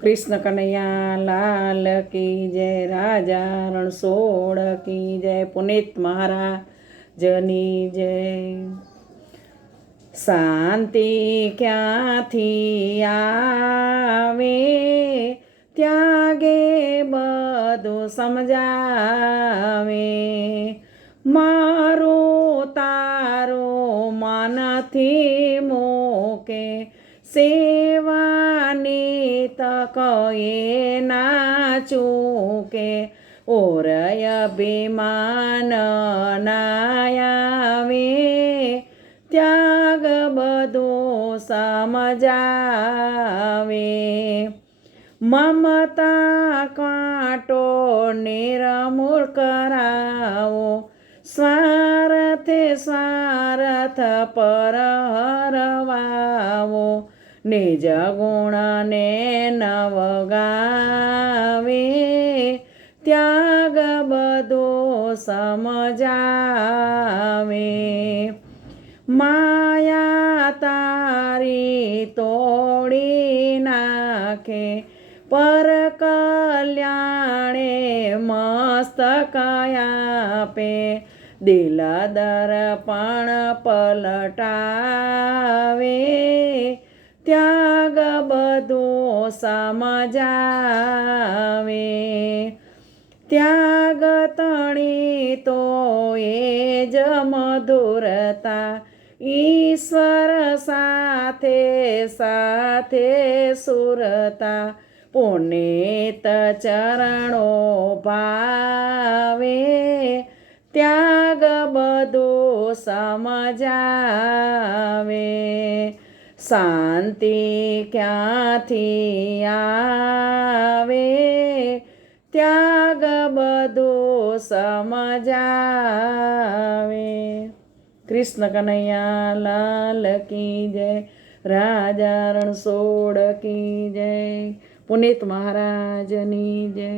કૃષ્ણ કનૈયા લાલ કી જય, રાજા રણછોડ કી જય, પુનિત મહારાજની જય। શાંતિ ક્યાંથી આવે, ત્યાગે બધું સમજાવે। મારું તારું મનથી મૂકે, સેવાની તક એ ના ચૂકે। ઓરય અભિમાન ના આવે, ત્યાગ બધો સમજાવે। મમતા કાંટો નિર્મૂળ કરાવો, સ્વાર્થે સ્વાર્થ પર હરવાવો। નિજ ગુણને નવગાવે, ત્યાગ બધો સમજાવે। માયા તારી તોડી નાખે, પર કલ્યાણે મસ્તક આપે। દિલ દર્પણ પલટાવે, ત્યાગ બધો સમજાવે। ત્યાગ તણી તો એ જ મધુરતા, ઈશ્વર સાથે સાથે સુરતા। પુનિત ચરણો ભાવે, ત્યાગ બધો સમજાવે। શાંતિ ક્યાંથી આવે, ત્યાગ બધો સમજાવે। કૃષ્ણ કનૈયા લાલ કી જય, રાજા રણછોડ કી જય, પુનિત મહારાજની જય।